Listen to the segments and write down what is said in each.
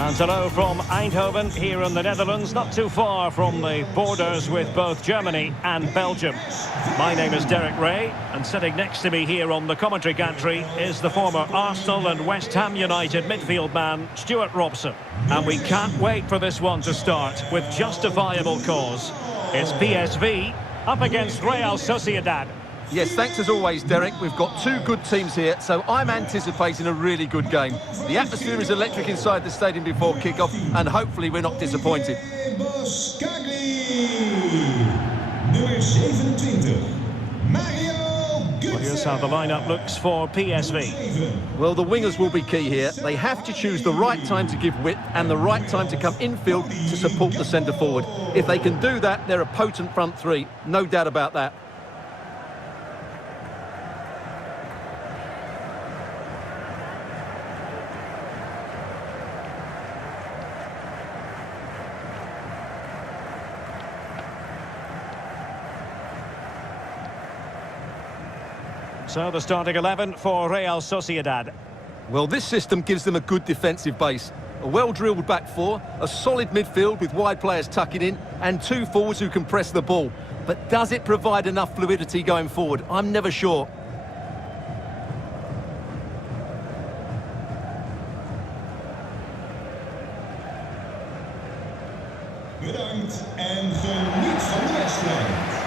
And hello from Eindhoven, here in the Netherlands, not too far from the borders with both Germany and Belgium. My name is Derek Ray, and sitting next to me here on the commentary gantry is the former Arsenal and West Ham United midfield man, Stuart Robson. And we can't wait for this one to start with justifiable cause. It's PSV up against Real Sociedad. Yes, thanks as always, Derek. We've got two good teams here, so I'm anticipating a really good game. The atmosphere is electric inside the stadium before kick-off, and hopefully we're not disappointed. Nummer 27, Well, here's how the lineup looks for PSV. Well, the wingers will be key here. They have to choose the right time to give width and the right time to come infield to support the centre-forward. If they can do that, they're a potent front three. No doubt about that. So the starting 11 for Real Sociedad. Well, this system gives them a good defensive base. A well-drilled back four, a solid midfield with wide players tucking in, and two forwards who can press the ball. But does it provide enough fluidity going forward? I'm never sure. Bedankt en geniet van de wedstrijd.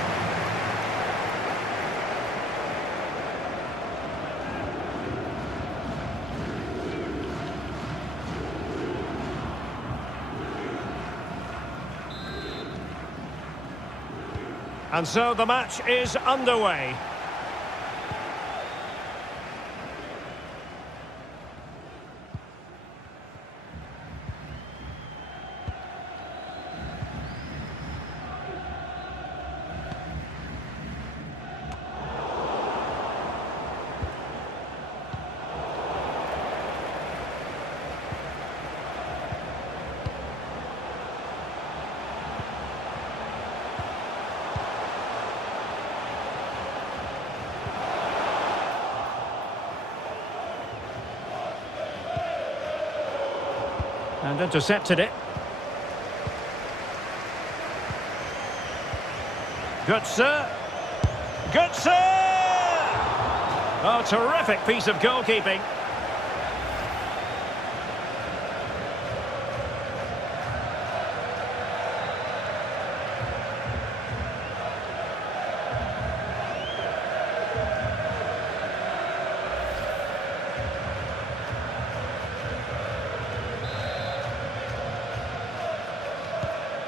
And so the match is underway. And intercepted it. Götze. Götze! Oh, terrific piece of goalkeeping.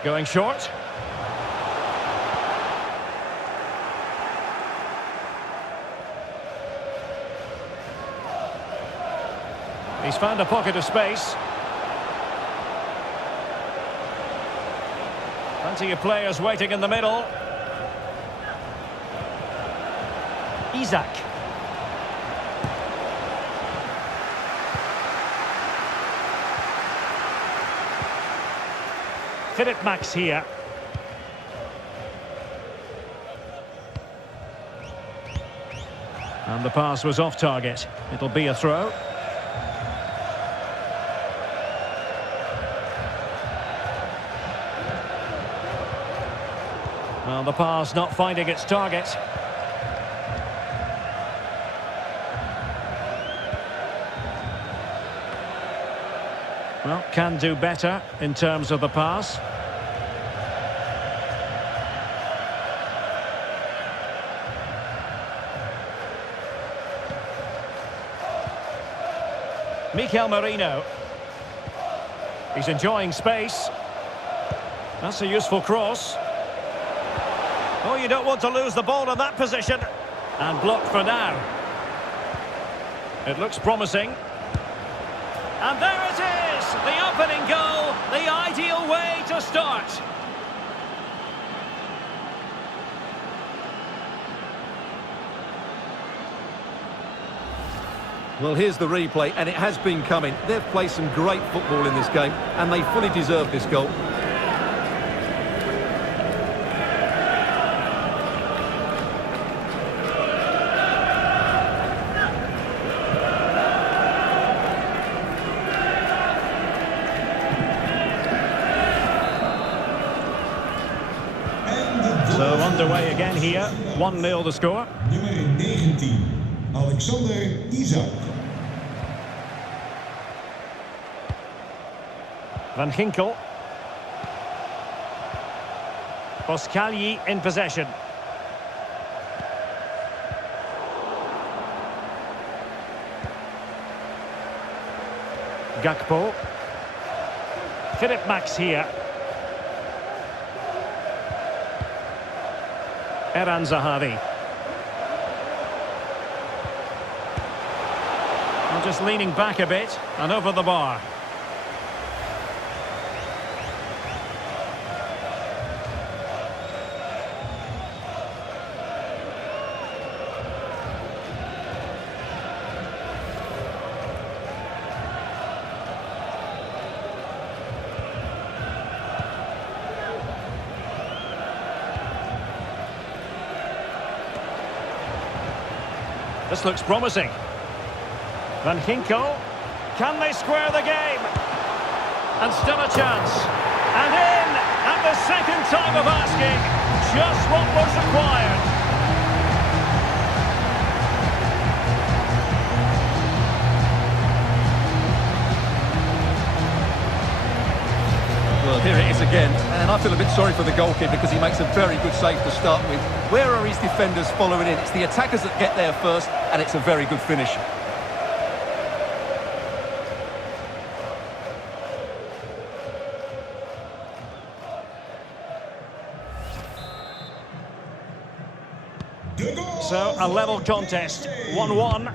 Going short. He's found a pocket of space. Plenty of players waiting in the middle. Isaac. Philip Max here. And the pass was off target. It'll be a throw. Well, the pass not finding its target. Well, can do better in terms of the pass. Mikel Merino. He's enjoying space. That's a useful cross. Oh, you don't want to lose the ball in that position. And blocked for now. It looks promising. And there it is! The opening goal, the ideal way to start. Well, here's the replay, and it has been coming. They've played some great football in this game, and they fully deserve this goal. underway again here. 1-0 the score. Nummer 19, Alexander Isak. Van Ginkel. Boscagli in possession. Gakpo. Philip Max here. Eran Zahavi. And just leaning back a bit and over the bar. This looks promising. Van Ginkel. Can they square the game? And still a chance. And in at the second time of asking. Just what was required. Well, here it is again, and I feel a bit sorry for the goalkeeper because he makes a very good save to start with. Where are his defenders following in? It's the attackers that get there first, and it's a very good finish. So, a level contest, 1-1.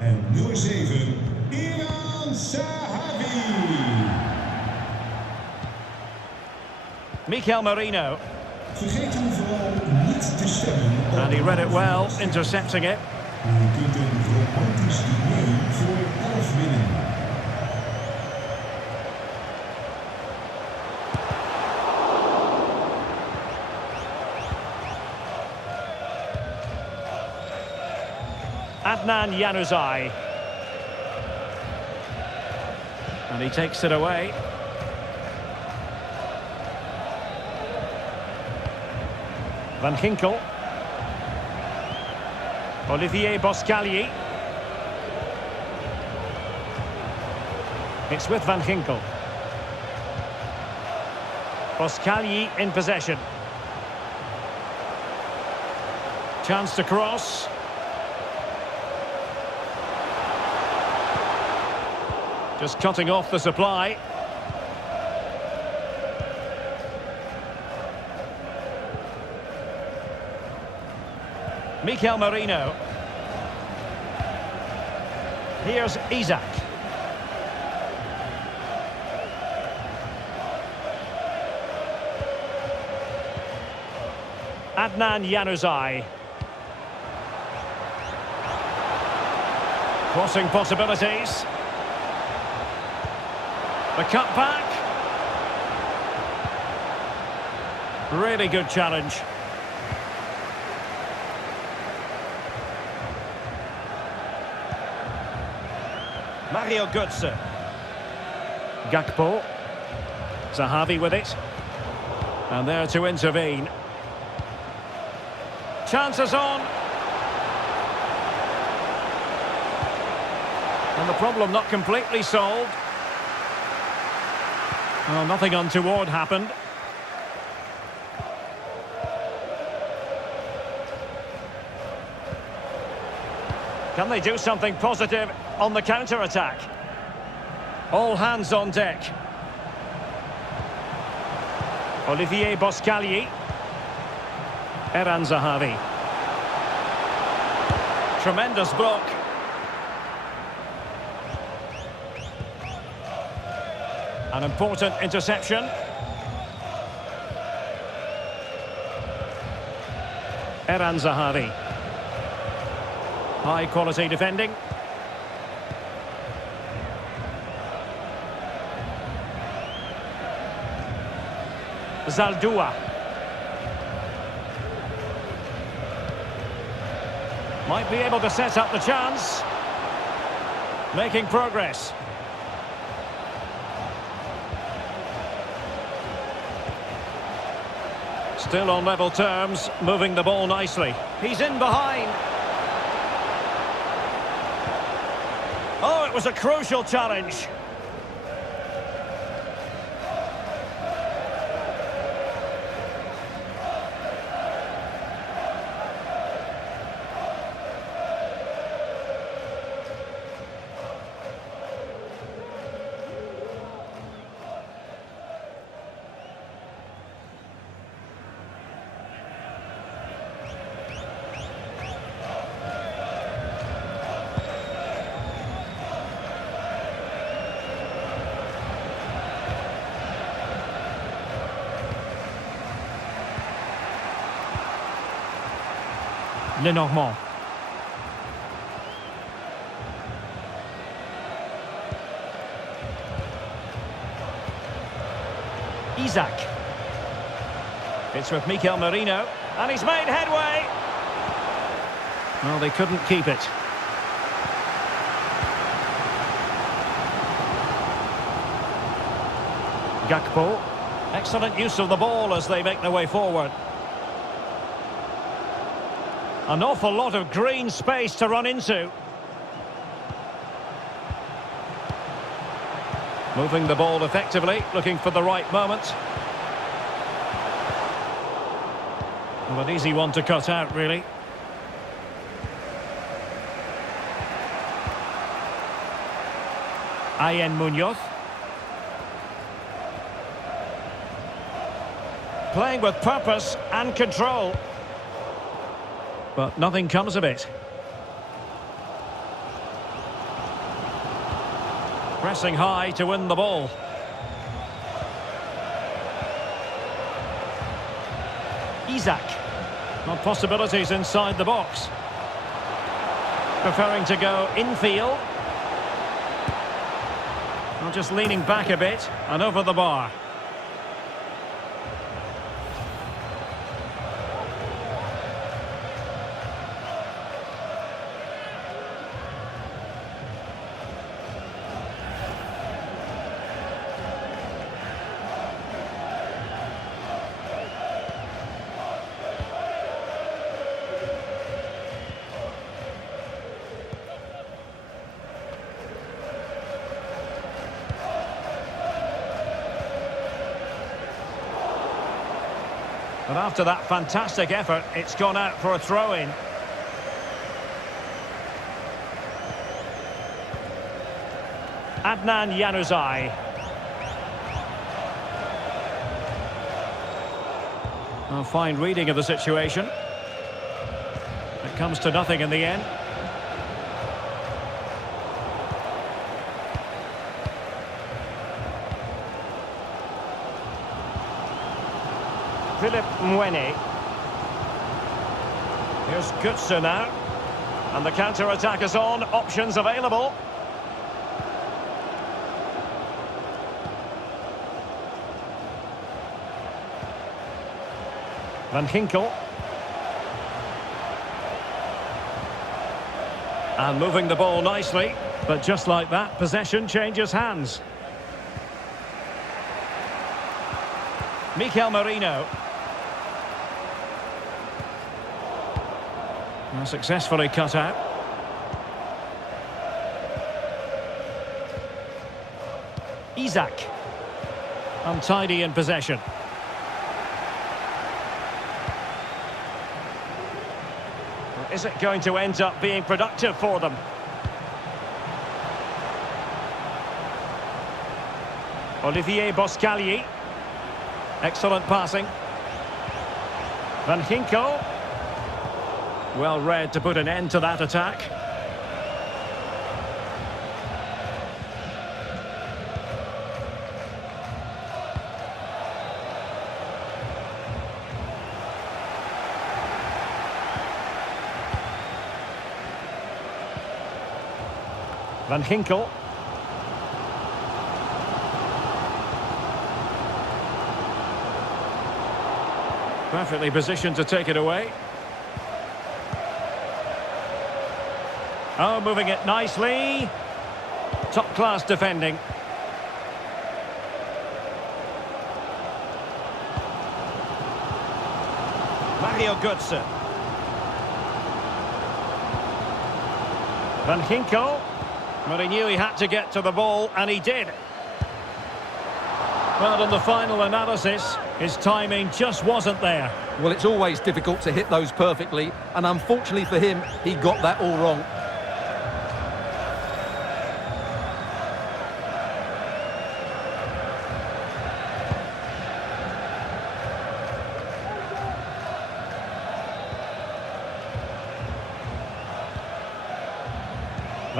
En nummer 7, Eran Zahavi. Mikel Merino. Vergeet u vooral niet te stemmen op... And he read it well, intercepting it. U kunt een romantisch diner voor 11 winnen. Adnan Januzaj. And he takes it away. Van Ginkel. Olivier Boscagli. It's with Van Ginkel. Boscagli in possession. Chance to cross. Just cutting off the supply. Mikel Merino. Here's Isak. Adnan Januzaj. Crossing possibilities. The cutback. Really good challenge. Mario Götze. Gakpo. Zahavi with it. And there to intervene. Chances on. And the problem not completely solved. Well, nothing untoward happened. Can they do something positive on the counter-attack? All hands on deck. Olivier Boscagli. Eran Zahavi. Tremendous block. An important interception. Eran Zahavi. High quality defending. Zaldua. Might be able to set up the chance. Making progress. Still on level terms, moving the ball nicely. He's in behind. Oh, it was a crucial challenge. Lenormand. Isaac. It's with Mikel Merino, and he's made headway. Well, they couldn't keep it. Gakpo. Excellent use of the ball as they make their way forward. An awful lot of green space to run into. Moving the ball effectively, looking for the right moment. Well, an easy one to cut out, really. Ayen Munoz. Playing with purpose and control. But nothing comes of it. Pressing high to win the ball. Isaac. Well, possibilities inside the box. Preferring to go infield. Well, just leaning back a bit and over the bar. But after that fantastic effort, it's gone out for a throw-in. Adnan Januzaj. A fine reading of the situation. It comes to nothing in the end. Philip Mwene. Here's Götze now. And the counter-attack is on. Options available. Van Ginkel. And moving the ball nicely. But just like that, possession changes hands. Mikel Merino. And successfully cut out. Isaac. Untidy in possession. Is it going to end up being productive for them? Olivier Boscagli. Excellent passing. Van Ginkel. Well read to put an end to that attack. Van Ginkel. Perfectly positioned to take it away. Oh, moving it nicely. Top-class defending. Mario Götze. Van Ginkel. But he knew he had to get to the ball, and he did. Well, on the final analysis, his timing just wasn't there. Well, it's always difficult to hit those perfectly, and unfortunately for him, he got that all wrong.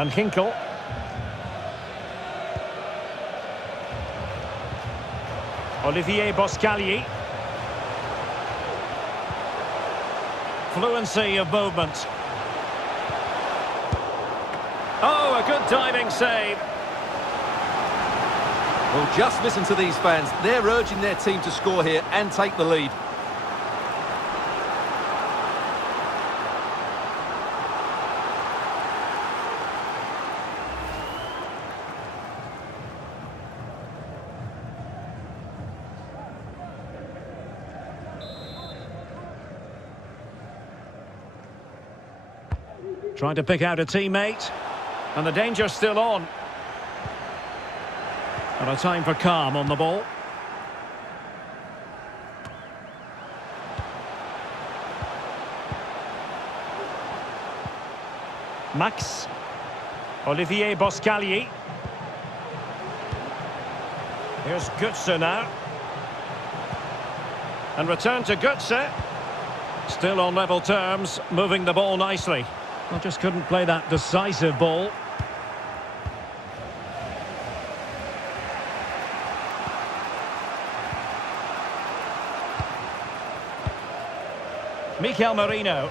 Van Ginkel. Olivier Boscagli. Fluency of movement. Oh, a good diving save. Well, just listen to these fans. They're urging their team to score here and take the lead. Trying to pick out a teammate. And the danger's still on. And a time for calm on the ball. Max. Olivier Boscagli. Here's Götze now. And return to Götze. Still on level terms, moving the ball nicely. Well, just couldn't play that decisive ball. Mikel Merino.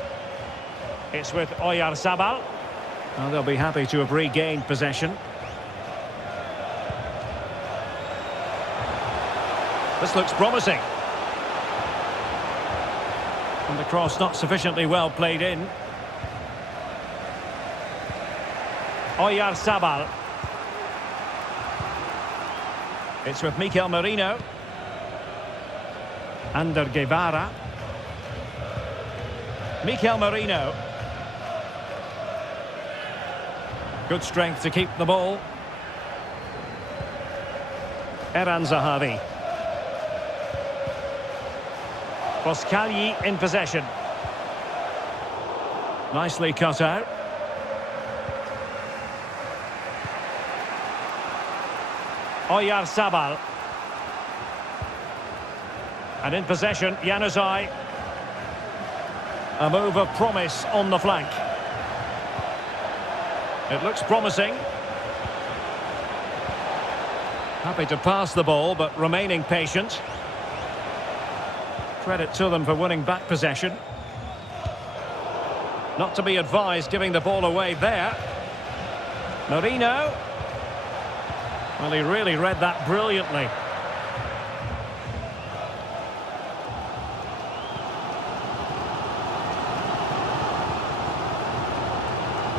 It's with Oyarzabal. Well, they'll be happy to have regained possession. This looks promising. And the cross not sufficiently well played in. Oyarzabal. It's with Mikel Merino. Ander Guevara. Mikel Merino. Good strength to keep the ball. Eran Zahavi. Boscagli in possession. Nicely cut out. Oyarzabal. And in possession, Januzaj. A move of promise on the flank. It looks promising. Happy to pass the ball, but remaining patient. Credit to them for winning back possession. Not to be advised giving the ball away there. Merino. Well, he really read that brilliantly.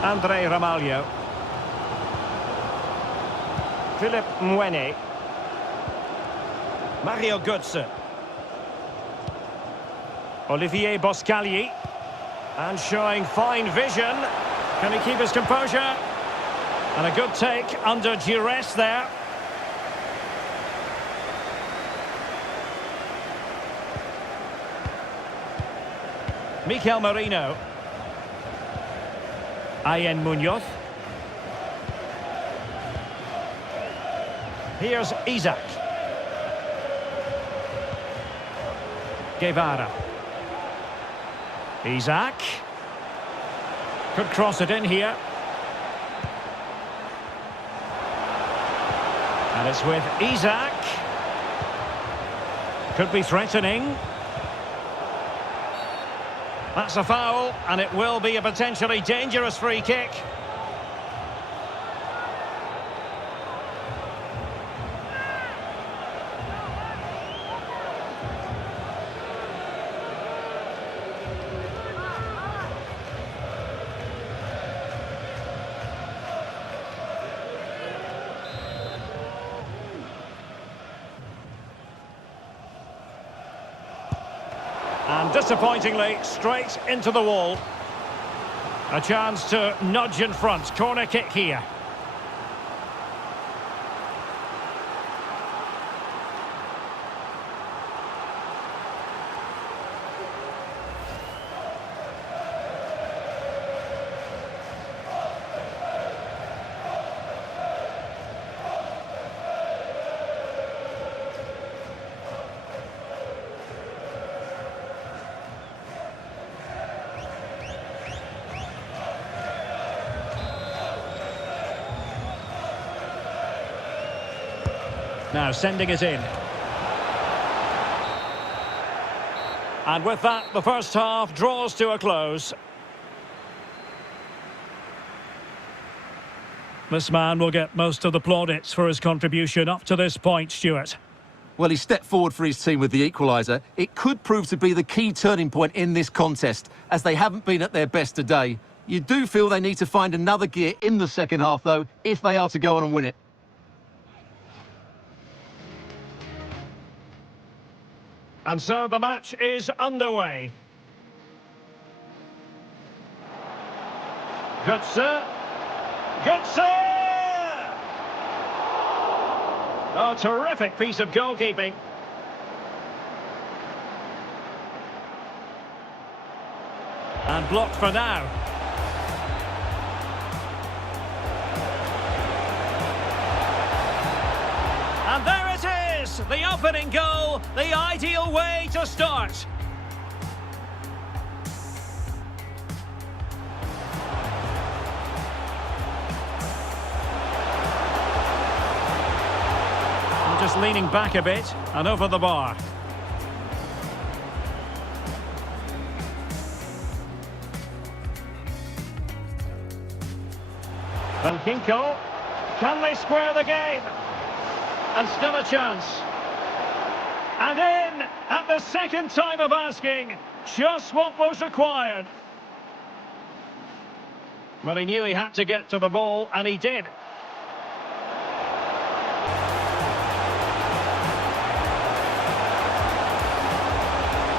Andre Ramalho. Philippe Mwene. Mario Götze. Olivier Boscagli. And showing fine vision. Can he keep his composure? And a good take under duress there. Mikel Merino. Ayen Munoz. Here's Isaac. Guevara. Isaac. Could cross it in here. And it's with Isaac. Could be threatening. That's a foul, and it will be a potentially dangerous free kick. And disappointingly, straight into the wall. A chance to nudge in front. Corner kick here. Now sending it in. And with that, the first half draws to a close. This man will get most of the plaudits for his contribution up to this point, Stuart. Well, he stepped forward for his team with the equaliser. It could prove to be the key turning point in this contest, as they haven't been at their best today. You do feel they need to find another gear in the second half, though, if they are to go on and win it. And so the match is underway. Götze. Götze! Oh, terrific piece of goalkeeping. And blocked for now. And there it is, the opening goal, the ideal way to start. Just leaning back a bit and over the bar. Valkinko, can they square the game? And still a chance. And in at the second time of asking, just what was required. Well, he knew he had to get to the ball, and he did.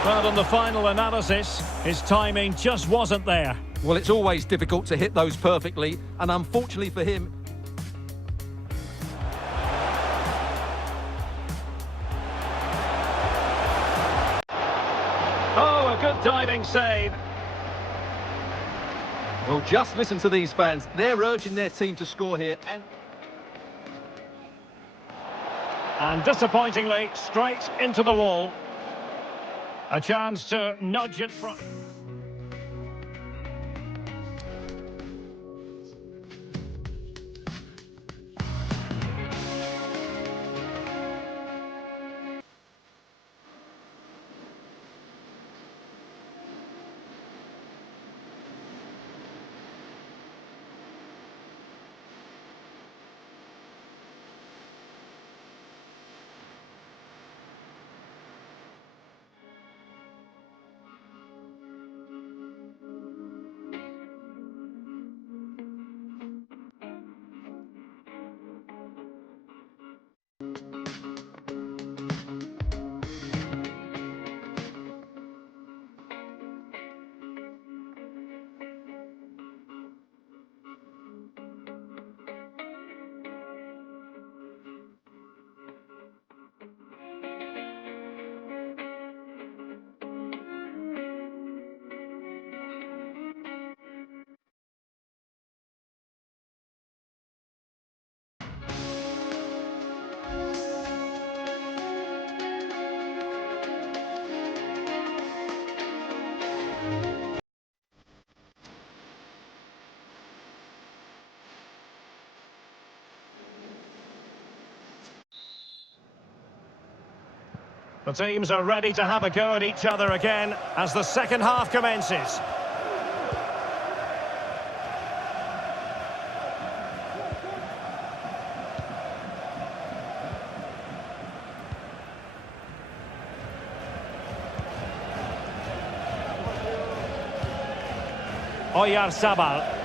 Well, on the final analysis, his timing just wasn't there. Well, it's always difficult to hit those perfectly, and unfortunately for him... Oh, a good diving save. Well, just listen to these fans. They're urging their team to score here. And disappointingly, straight into the wall. A chance to nudge it front. The teams are ready to have a go at each other again as the second half commences. Oyarzabal.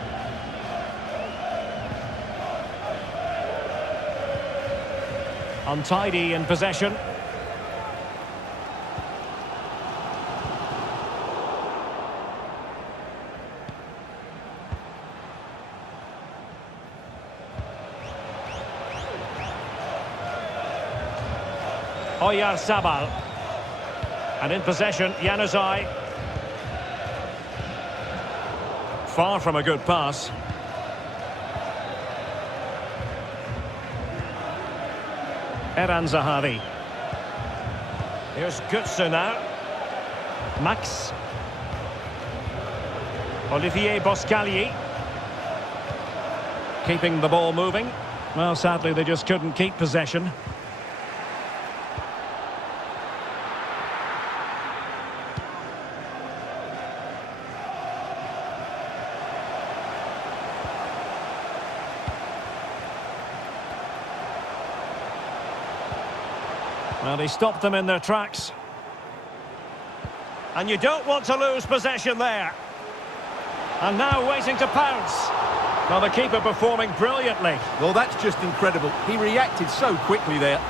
Untidy in possession. Oyarzabal. And in possession, Januzaj. Far from a good pass. Eran Zahavi. Here's Götze now. Max. Olivier Boscagli. Keeping the ball moving. Well, sadly, they just couldn't keep possession. Well, he stopped them in their tracks. And you don't want to lose possession there. And now waiting to pounce. Well, the keeper performing brilliantly. Well, that's just incredible. He reacted so quickly there.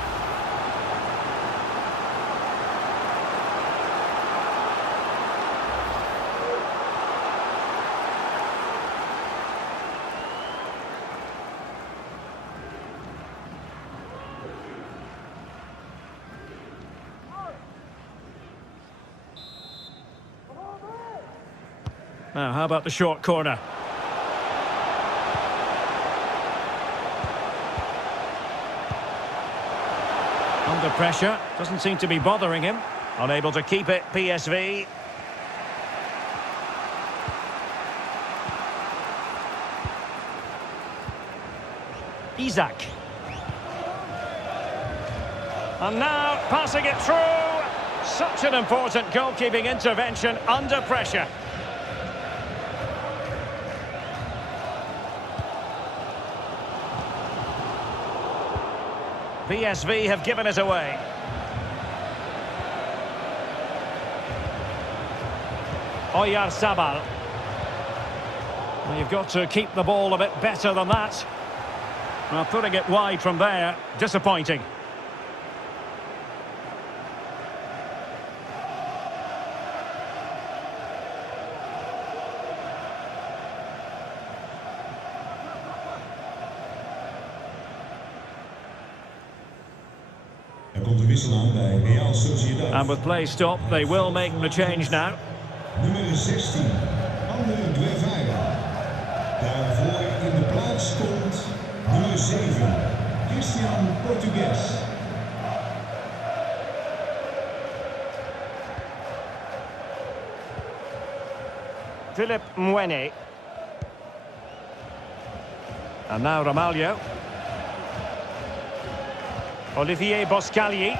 Now, how about the short corner? Under pressure, doesn't seem to be bothering him. Unable to keep it, PSV. Isak. And now, passing it through. Such an important goalkeeping intervention under pressure. PSV have given it away. Oyarzabal. Well, you've got to keep the ball a bit better than that. Well, putting it wide from there, disappointing. Er komt een wissel aan bij Real Sociedad. And with play stopped, they will make the change now. Nummer 16, Ander Guevara. Daarvoor in de plaats komt nummer 7, Christian Portugues. Philip Mwene. And now Ramalho. Olivier Boscagli.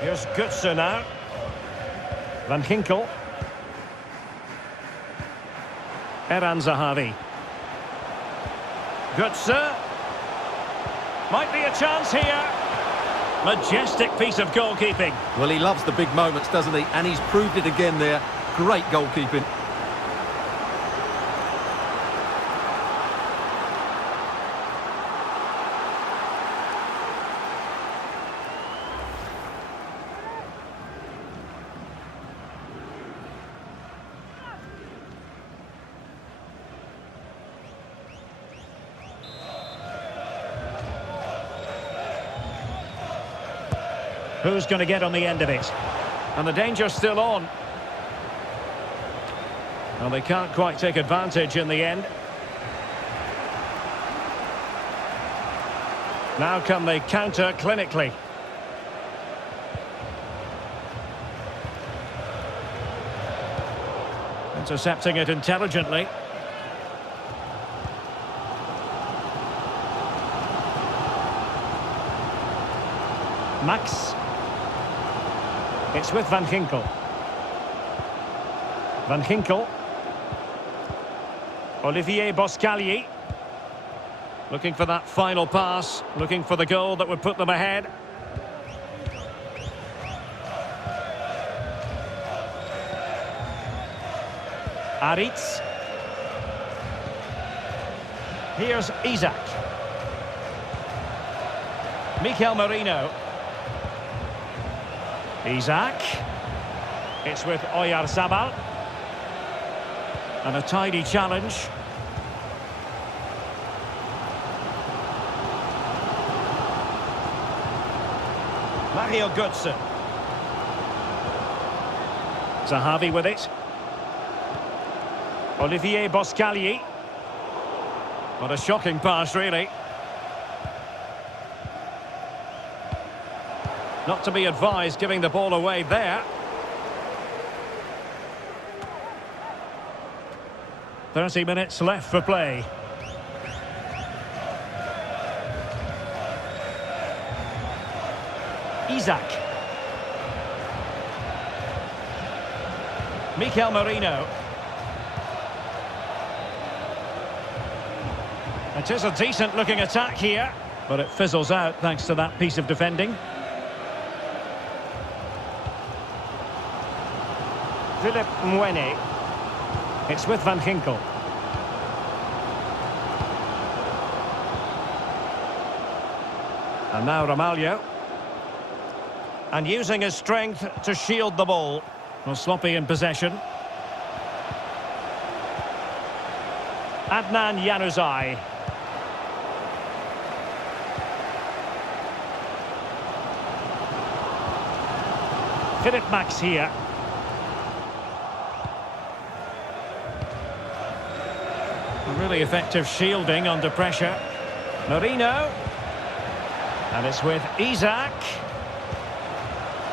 Here's Götze now. Van Ginkel. Eran Zahavi. Götze. Might be a chance here. Majestic piece of goalkeeping. Well, he loves the big moments, doesn't he? And he's proved it again there. Great goalkeeping. Who's going to get on the end of it? And the danger's still on. Well, they can't quite take advantage in the end. Now can they counter clinically? Intercepting it intelligently. Max. It's with Van Ginkel. Van Ginkel. Olivier Boscagli. Looking for that final pass. Looking for the goal that would put them ahead. Aritz. Here's Isak. Mikel Merino. Isak. It's with Oyarzabal. And a tidy challenge. Mario Götze. Zahavi with it. Olivier Boscagli. What a shocking pass, really. Not to be advised giving the ball away there. 30 minutes left for play. Isaac. Mikel Merino. It is a decent looking attack here, but it fizzles out thanks to that piece of defending. Philip Mwene. It's with Van Ginkel. And now Ramalho. And using his strength to shield the ball. Well, sloppy in possession. Adnan Januzaj. Philip Max here. Really effective shielding under pressure. Merino. And it's with Isaac.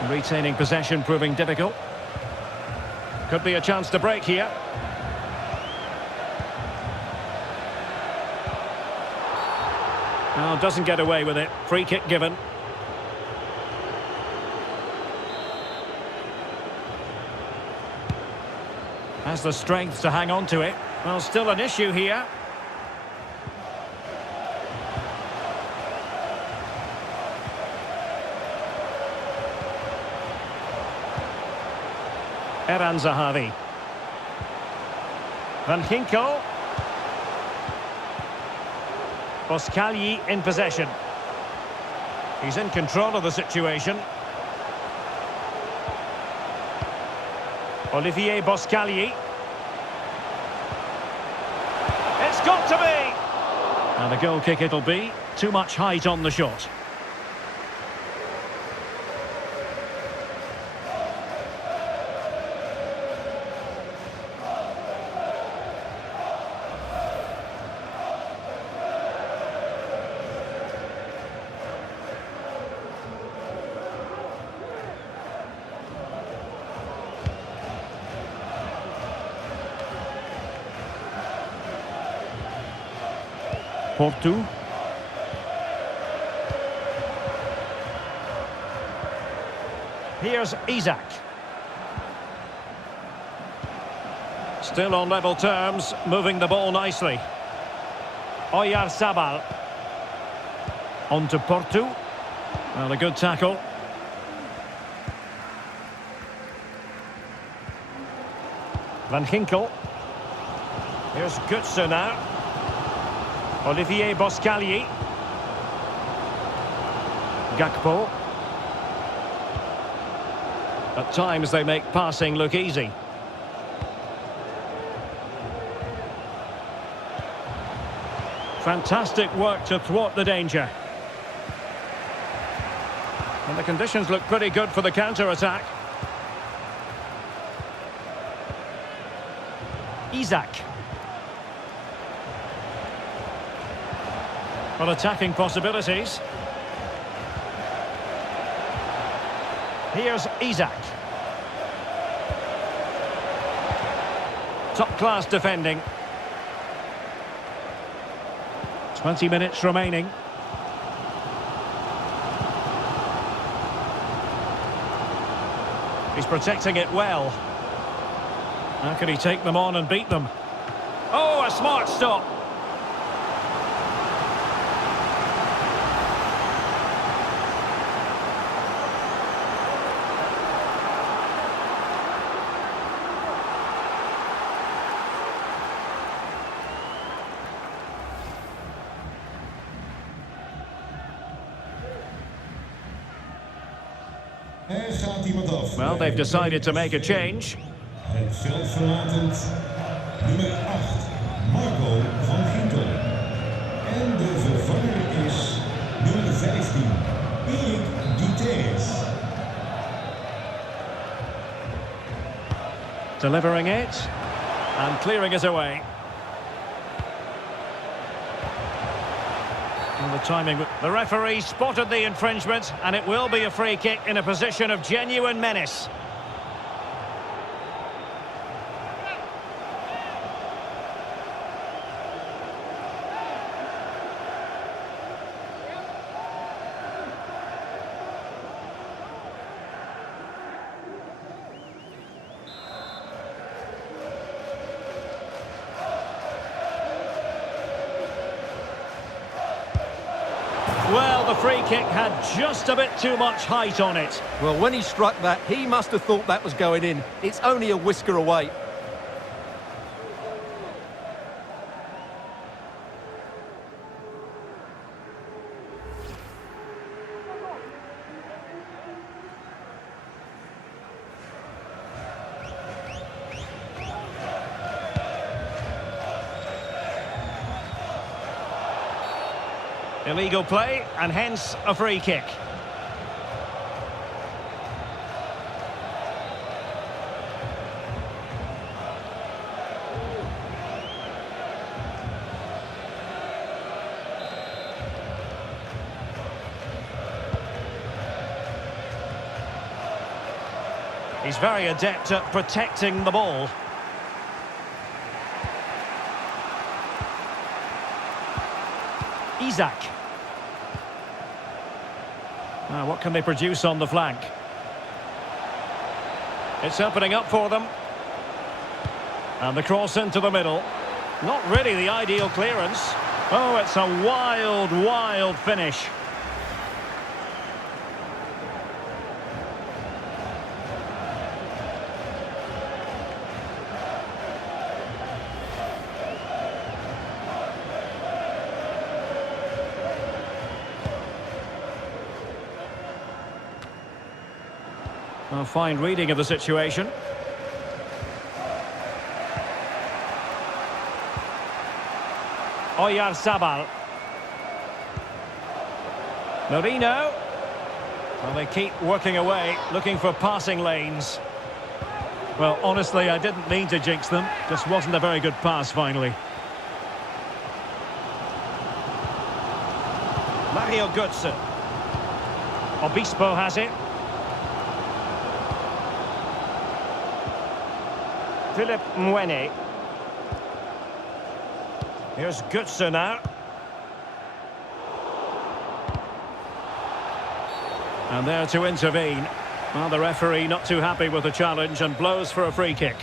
Retaining possession proving difficult. Could be a chance to break here. Oh, doesn't get away with it. Free kick given. Has the strength to hang on to it. Well, still an issue here. Eran Zahavi. Van Ginkel. Boscagli in possession. He's in control of the situation. Olivier Boscagli. It's got to be! And a goal kick it'll be. Too much height on the shot. Porto. Here's Isaac. Still on level terms, moving the ball nicely. Oyarzabal. On to Porto. Well, a good tackle. Van Ginkel. Here's Götze now. Olivier Boscagli. Gakpo. At times they make passing look easy. Fantastic work to thwart the danger. And the conditions look pretty good for the counter-attack. Isaac. Well, attacking possibilities. Here's Isaac. Top-class defending. 20 minutes remaining. He's protecting it well. How can he take them on and beat them? Oh, a smart stop. Well, they've decided to make a change. Het veld verlatend nummer 8, Marco van Ginkel. En de vervanger is nummer 15, Erik Dieteres. Delivering it. And clearing it away. And the timing... The referee spotted the infringement, and it will be a free kick in a position of genuine menace. Well, the free kick had just a bit too much height on it. Well, when he struck that, he must have thought that was going in. It's only a whisker away. Illegal play, and hence a free kick. He's very adept at protecting the ball. Isaac. What can they produce on the flank? It's opening up for them. And the cross into the middle. Not really the ideal clearance. Oh, it's a wild, wild finish. A fine reading of the situation. Oyarzabal. Merino. Well, they keep working away, looking for passing lanes. Well, honestly, I didn't mean to jinx them. Just wasn't a very good pass, finally. Mario Götze. Obispo has it. Philip Mwene. Here's Götze now. And there to intervene. Well, the referee not too happy with the challenge and blows for a free kick.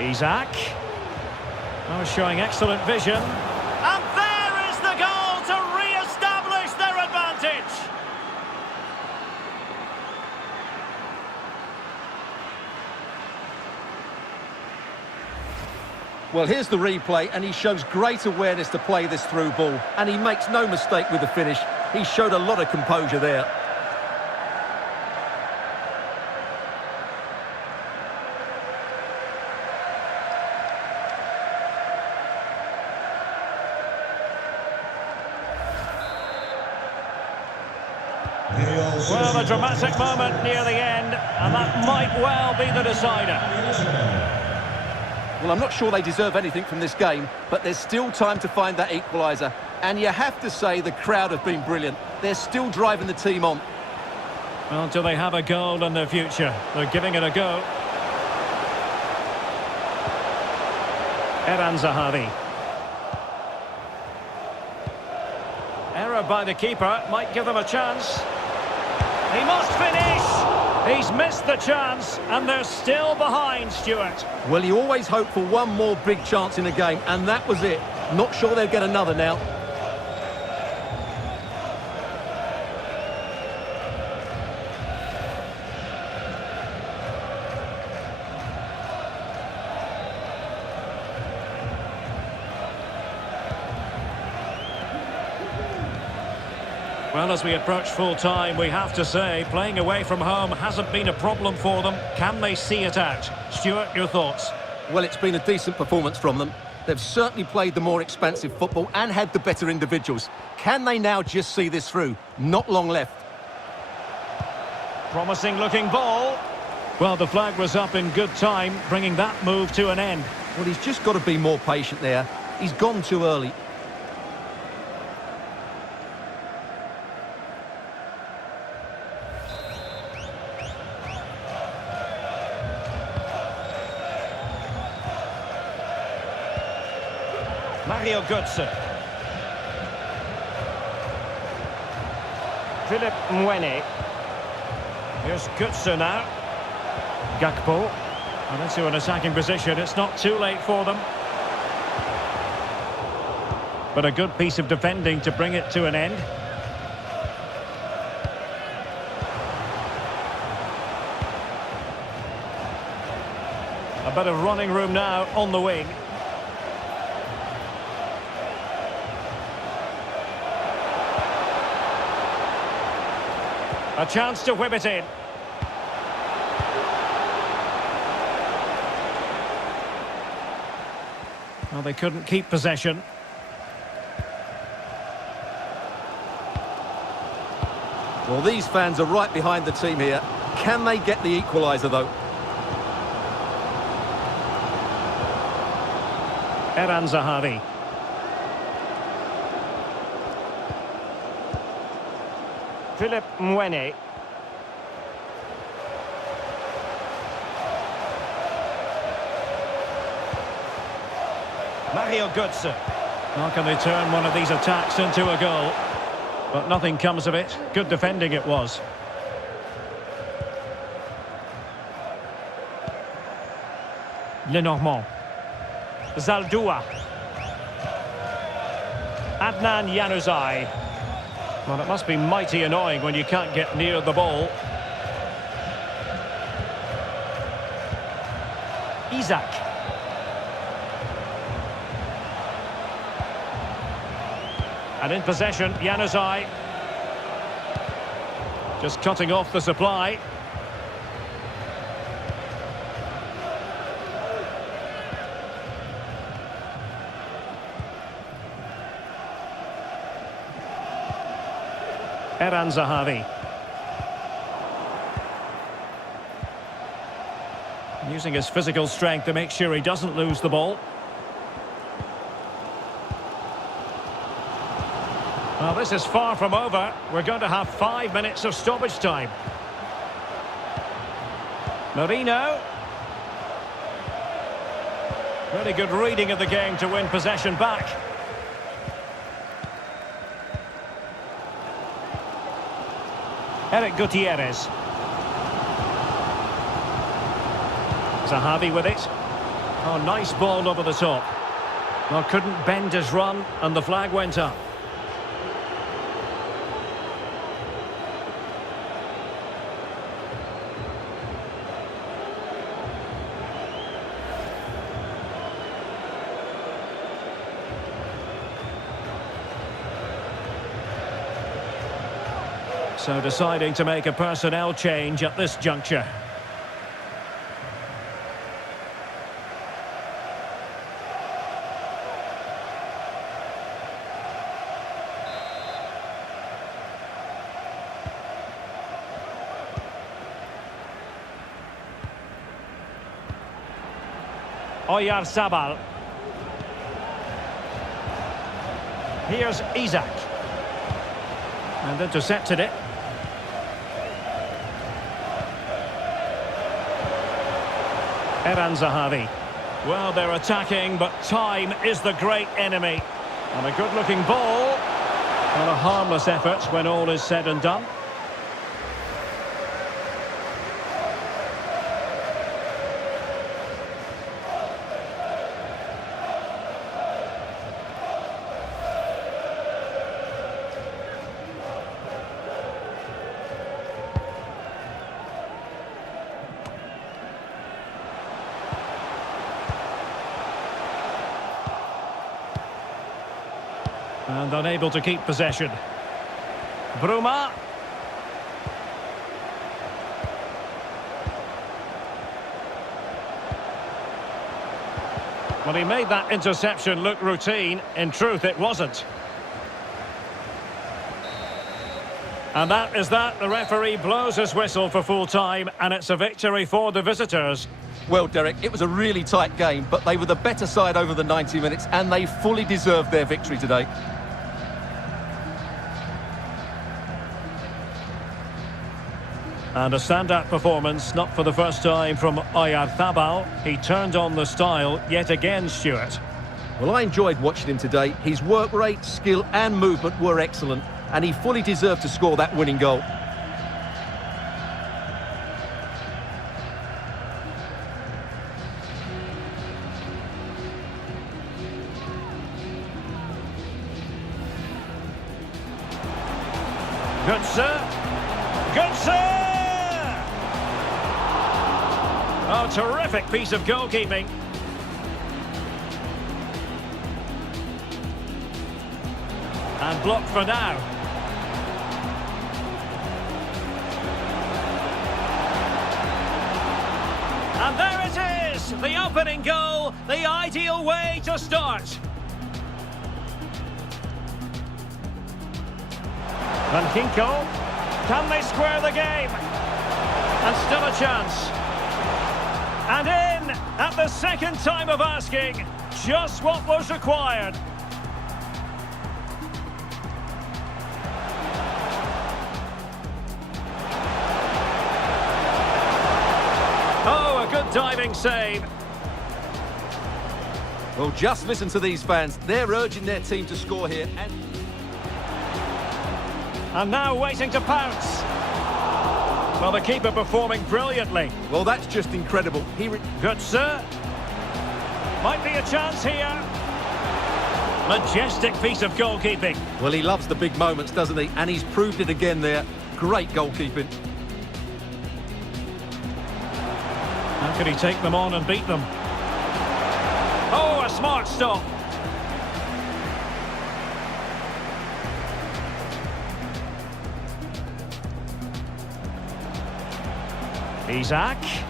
Isaac. Oh, showing excellent vision. And there is the goal to re-establish their advantage. Well, here's the replay, and he shows great awareness to play this through ball. And he makes no mistake with the finish. He showed a lot of composure there. Well, a dramatic moment near the end, and that might well be the decider. Well, I'm not sure they deserve anything from this game, but there's still time to find that equaliser. And you have to say the crowd have been brilliant. They're still driving the team on. Well, do they have a goal in their future? They're giving it a go. Eran Zahavi. Error by the keeper might give them a chance. He must finish! He's missed the chance, and they're still behind, Stuart. Well, you always hope for one more big chance in a game, and that was it. Not sure they'll get another now. Well, as we approach full-time, we have to say, playing away from home hasn't been a problem for them. Can they see it out? Stuart, your thoughts? Well, it's been a decent performance from them. They've certainly played the more expansive football and had the better individuals. Can they now just see this through? Not long left. Promising-looking ball. Well, the flag was up in good time, bringing that move to an end. Well, he's just got to be more patient there. He's gone too early. Mario Götze. Philip Mwene. Here's Götze now. Gakpo. And into an attacking position. It's not too late for them. But a good piece of defending to bring it to an end. A bit of running room now on the wing. A chance to whip it in. Well, they couldn't keep possession. Well, these fans are right behind the team here. Can they get the equaliser, though? Eran Zahavi. Philip Mwene. Mario Götze. How can they turn one of these attacks into a goal? But nothing comes of it. Good defending it was. Lenormand. Zaldua. Adnan Januzaj. Well, it must be mighty annoying when you can't get near the ball. Isak. And in possession, Januzaj. Just cutting off the supply. Eran Zahavi. Using his physical strength to make sure he doesn't lose the ball. Well, this is far from over. We're going to have 5 minutes of stoppage time. Marino. Really good reading of the game to win possession back. Eric Gutierrez. Zahavi with it. Oh, nice ball over the top. Well, couldn't bend his run, and the flag went up. So deciding to make a personnel change at this juncture. Oyarzabal. Here's Isak. And intercepted it. Eran Zahavi. Well, they're attacking, but time is the great enemy. And a good-looking ball. And a harmless effort when all is said and done. And unable to keep possession. Bruma. Well, he made that interception look routine. In truth, it wasn't. And that is that. The referee blows his whistle for full time, and it's a victory for the visitors. Well, Derek, it was a really tight game, but they were the better side over the 90 minutes, and they fully deserved their victory today. And a standout performance, not for the first time, from Oyarzabal. He turned on the style yet again, Stuart. Well, I enjoyed watching him today. His work rate, skill and movement were excellent, and he fully deserved to score that winning goal. Good sir. Good sir. Oh, terrific piece of goalkeeping. And blocked for now. And there it is! The opening goal, the ideal way to start. Van Ginkel, can they square the game? And still a chance. And in, at the second time of asking, just what was required. Oh, a good diving save. Well, just listen to these fans. They're urging their team to score here. And now waiting to pounce. Well, the keeper performing brilliantly. Well, that's just incredible. Good, sir. Might be a chance here. Majestic piece of goalkeeping. Well, he loves the big moments, doesn't he? And he's proved it again there. Great goalkeeping. How could he take them on and beat them? Oh, a smart stop. Isaac.